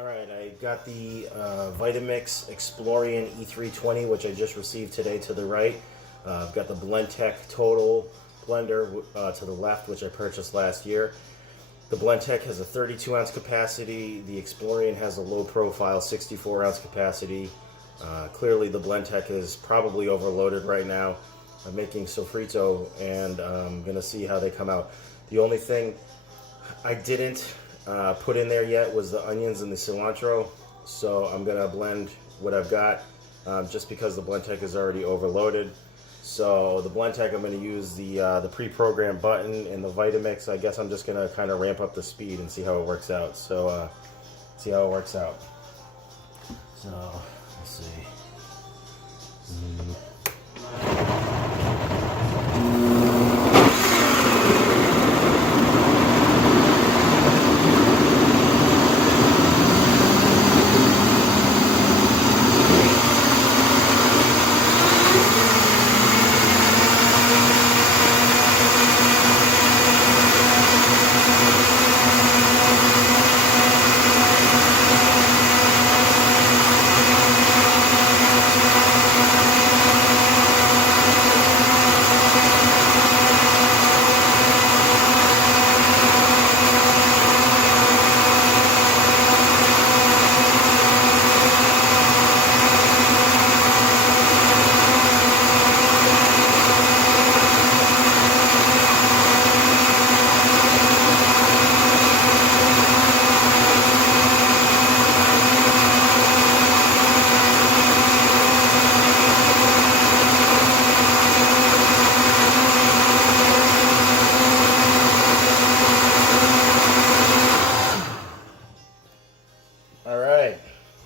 Alright, I got the Vitamix Explorian E320, which I just received today, to the right. I've got the Blendtec Total blender to the left, which I purchased last year. The Blendtec has a 32-ounce capacity. The Explorian has a low-profile 64-ounce capacity. Clearly, the Blendtec is probably overloaded right now. I'm making sofrito, and I'm going to see how they come out. The only thing I didn't put in there yet was the onions and the cilantro, so I'm gonna blend what I've got just because the Blendtec is already overloaded. So the Blendtec, I'm going to use the pre-programmed button, and the Vitamix, I guess I'm just gonna kind of ramp up the speed and see how it works out. So see how it works out. So let's see.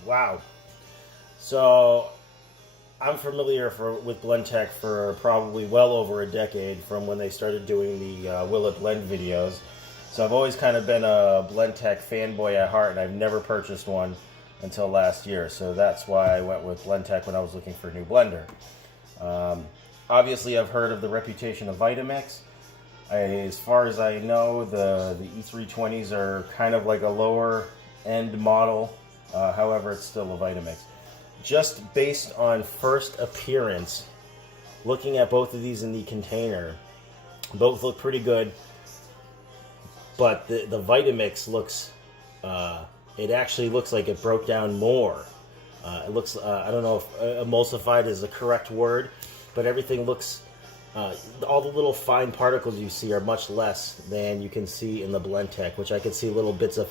Wow. So I'm familiar with Blendtec for probably well over a decade, from when they started doing the Will It Blend videos. So I've always kind of been a Blendtec fanboy at heart, and I've never purchased one until last year. So that's why I went with Blendtec when I was looking for a new blender. Obviously, I've heard of the reputation of Vitamix. As far as I know, the E320s are kind of like a lower end model. However, it's still a Vitamix. Just based on first appearance, looking at both of these in the container, both look pretty good. But the Vitamix looks, it actually looks like it broke down more. It looks, I don't know if emulsified is the correct word, but everything looks, all the little fine particles you see are much less than you can see in the Blendtec, which I can see little bits of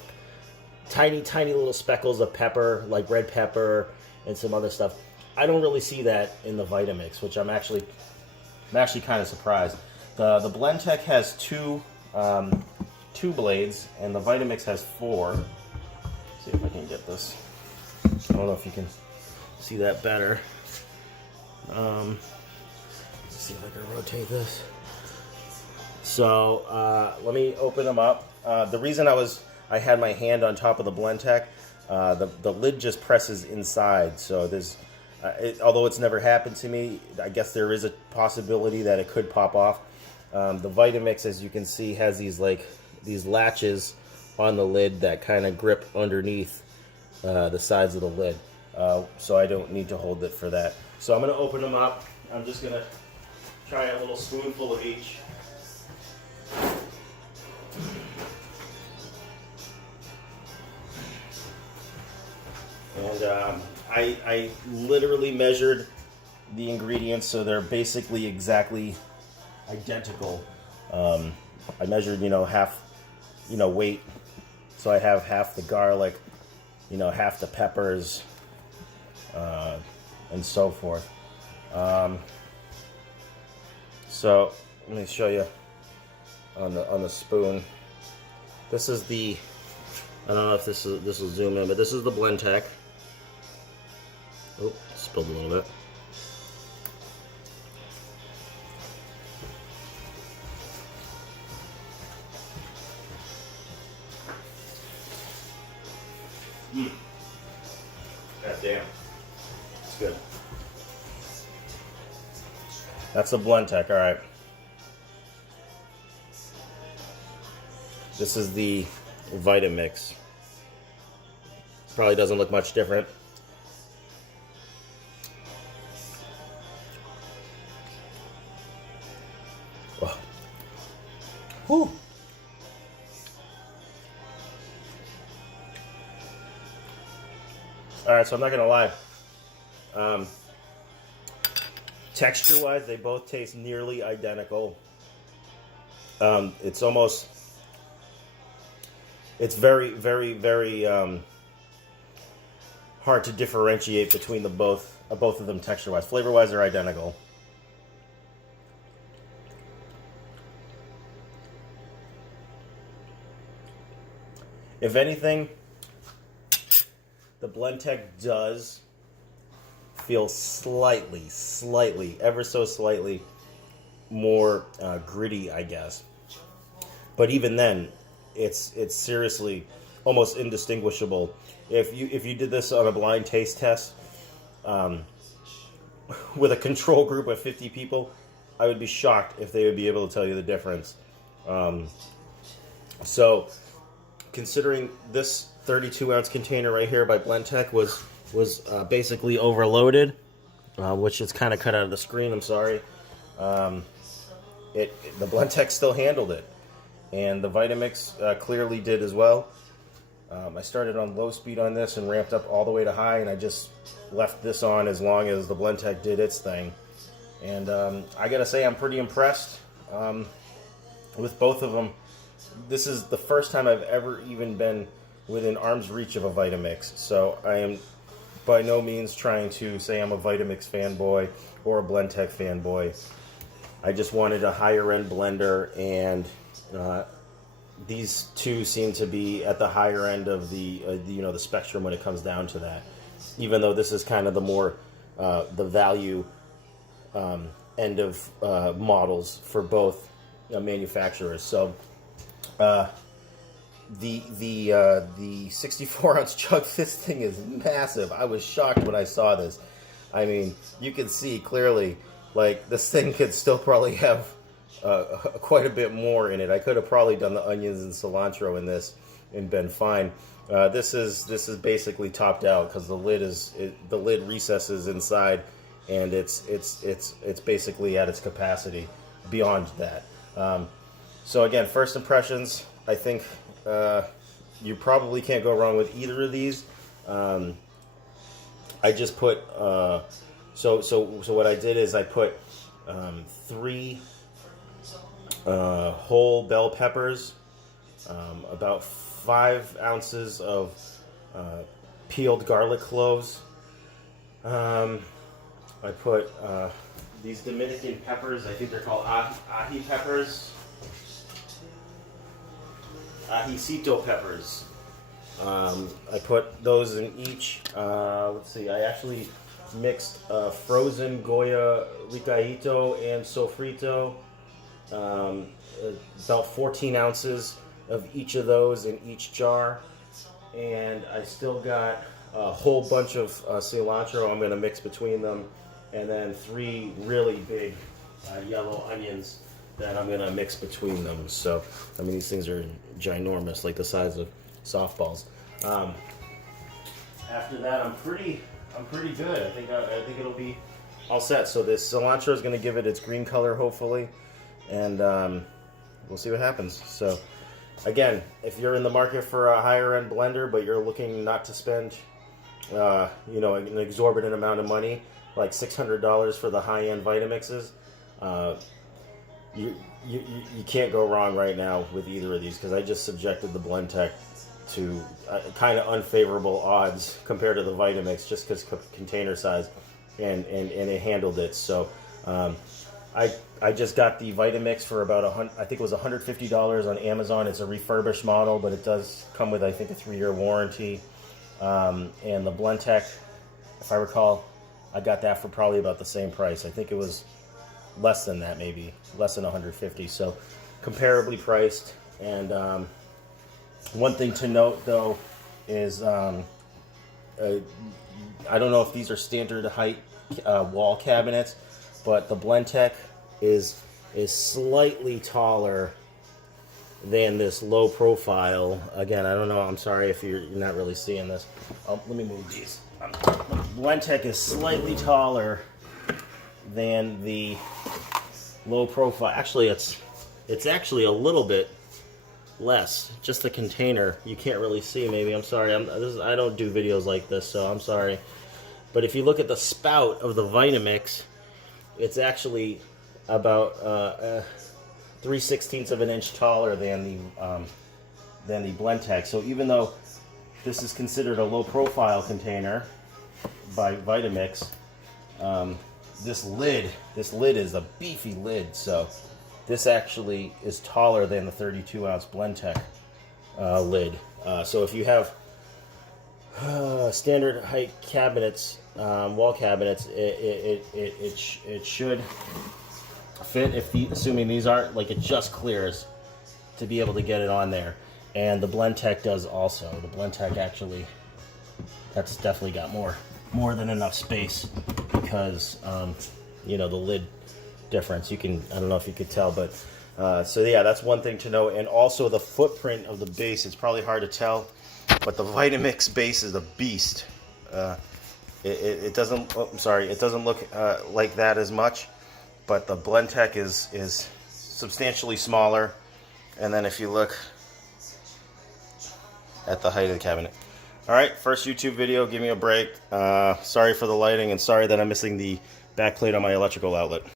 tiny little speckles of pepper, like red pepper and some other stuff. I don't really see that in the Vitamix, which I'm actually kind of surprised. The Blendtec has two blades, and the Vitamix has 4. Let's see if I can get this. I don't know if you can see that better. Let's see if I can rotate this. So let me open them up. The reason I had my hand on top of the Blendtec, the lid just presses inside, so there's, although it's never happened to me, I guess there is a possibility that it could pop off. The Vitamix, as you can see, has these latches on the lid that kind of grip underneath the sides of the lid, so I don't need to hold it for that. So I'm going to open them up. I'm just going to try a little spoonful of each. And I literally measured the ingredients, so they're basically exactly identical. I measured, half, weight. So I have half the garlic, half the peppers, and so forth. So let me show you on the spoon. This is the, I don't know if this will zoom in, but this is the Blendtec. Oh, spilled a little bit. God damn. It's good. That's a Blendtec, alright. This is the Vitamix. Probably doesn't look much different. Oh. Whew. Alright, so I'm not gonna lie. Texture-wise, they both taste nearly identical. It's very, very, very hard to differentiate between the both of them texture-wise. Flavor-wise, they're identical. If anything, the Blendtec does feel slightly, ever so slightly more gritty, I guess. But even then, it's seriously almost indistinguishable. If you did this on a blind taste test with a control group of 50 people, I would be shocked if they would be able to tell you the difference. So, considering this 32-ounce container right here by Blendtec was basically overloaded, which is kind of cut out of the screen. I'm sorry. The Blendtec still handled it, and the Vitamix clearly did as well. I started on low speed on this and ramped up all the way to high, and I just left this on as long as the Blendtec did its thing. And I gotta say, I'm pretty impressed with both of them. This is the first time I've ever even been within arm's reach of a Vitamix, so I am by no means trying to say I'm a Vitamix fanboy or a Blendtec fanboy. I just wanted a higher end blender, and these two seem to be at the higher end of the the spectrum when it comes down to that. Even though this is kind of the more the value end of models for both manufacturers. So the 64-ounce jug, this thing is massive. I was shocked when I saw this. I mean, you can see clearly, like, this thing could still probably have quite a bit more in it. I could have probably done the onions and cilantro in this and been fine. This is basically topped out because the lid recesses inside, and it's basically at its capacity beyond that. So again, first impressions, I think you probably can't go wrong with either of these. I just put so what I did is I put 3 whole bell peppers, about 5 ounces of peeled garlic cloves. I put these Dominican peppers. I think they're called ají peppers. Ajicito peppers. I put those in each. Let's see. I actually mixed frozen Goya Ricadito and Sofrito. About 14 ounces of each of those in each jar. And I still got a whole bunch of cilantro I'm going to mix between them. And then 3 really big yellow onions that I'm going to mix between them. So, I mean, these things are ginormous, like the size of softballs. After that, I'm pretty good. I think it'll be all set. So this cilantro is going to give it its green color, hopefully, and we'll see what happens. So, again, if you're in the market for a higher end blender, but you're looking not to spend, an exorbitant amount of money, like $600 for the high end Vitamixes, you can't go wrong right now with either of these, because I just subjected the Blendtec to kind of unfavorable odds compared to the Vitamix just because container size, and it handled it. So I just got the Vitamix for about I think it was $150 on Amazon. It's a refurbished model, but it does come with, I think, a 3-year warranty. And the Blendtec, if I recall, I got that for probably about the same price. I think it was less than that, maybe less than $150. So comparably priced. And one thing to note though is I don't know if these are standard height wall cabinets, but the Blendtec is slightly taller than this low profile. Again, I don't know, I'm sorry if you're not really seeing this. Let me move these. Blendtec is slightly taller than the low profile. Actually, it's actually a little bit less. Just the container, you can't really see. Maybe, I'm sorry. I don't do videos like this, so I'm sorry. But if you look at the spout of the Vitamix, it's actually about 3/16 of an inch taller than the Blendtec. So even though this is considered a low profile container by Vitamix, this lid is a beefy lid. So this actually is taller than the 32 ounce Blendtec lid. So if you have standard height cabinets, wall cabinets, it should fit, assuming these aren't, like, it just clears to be able to get it on there. And the Blendtec does also. The Blendtec actually, that's definitely got more than enough space because you know, the lid difference. You can, I don't know if you could tell, but so yeah, that's one thing to know. And also the footprint of the base, it's probably hard to tell, but the Vitamix base is a beast. It doesn't, oh, I'm sorry, it doesn't look like that as much, but the Blendtec is substantially smaller. And then if you look at the height of the cabinet. All right, first YouTube video, give me a break. Sorry for the lighting and sorry that I'm missing the back plate on my electrical outlet.